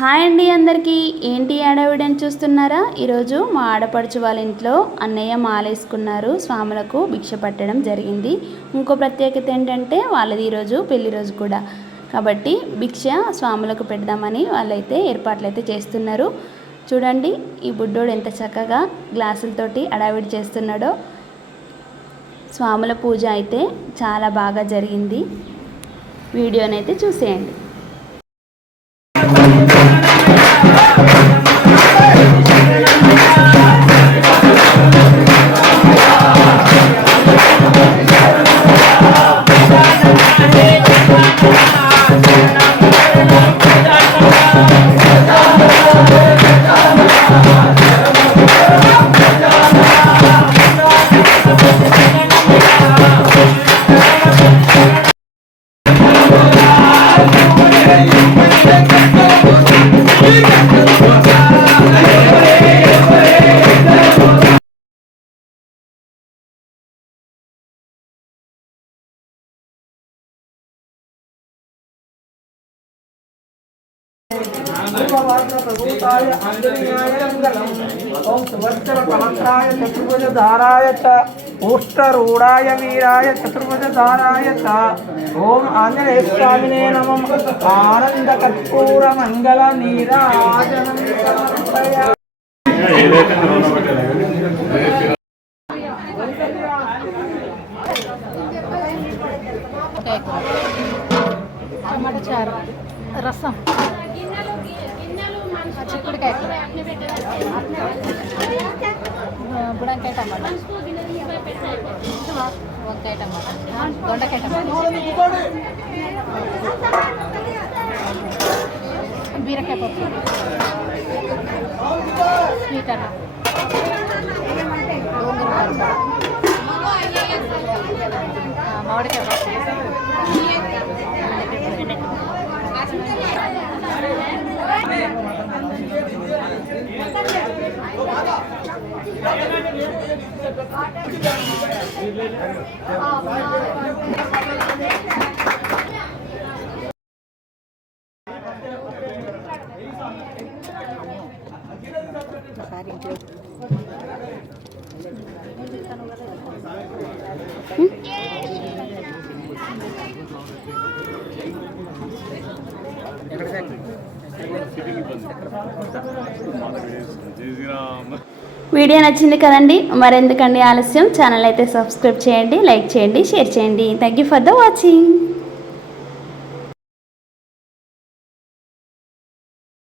Hi అండి అందరికీ. ఏంటి ఆడవిడని చూస్తున్నారా? ఈరోజు మా ఆడపడుచు వాళ్ళ ఇంట్లో అన్నయ్య మాలేసుకున్నారు. స్వాములకు భిక్ష పట్టడం జరిగింది. ఇంకో ప్రత్యేకత ఏంటంటే వాళ్ళది ఈరోజు పెళ్లి రోజు కూడా, కాబట్టి భిక్ష స్వాములకు పెడదామని వాళ్ళైతే ఏర్పాట్లు అయితే చేస్తున్నారు. చూడండి ఈ బుడ్డోడు ఎంత చక్కగా గ్లాసులతోటి అడావిడి చేస్తున్నాడో. స్వాముల పూజ అయితే చాలా బాగా జరిగింది. వీడియోనైతే చూసేయండి. ओम सुवत्सर पवत्राय चतुर्भुज धाराय च उष्टरूढ़ाय वीराय चतुर्भुज धाराय च ओम आंजनेय स्वामिने नमः। आनंद कर्पूर मंगल नीराजनं समर्पयामि। टमाटो चारू रसम चिक्कुడుకాయ బుడంకాయ టమాటా వంకాయ టమాటా దొండకాయ టమాటా బీరకాయ పప్పు స్వీట్ అన్న మామిడికాయ పప్పు వీడియో నచ్చింది కదండి, మరెందుకండి ఆలస్యం, ఛానల్ అయితే సబ్స్క్రైబ్ చేయండి, లైక్ చేయండి, షేర్ చేయండి. Thank you for the watching.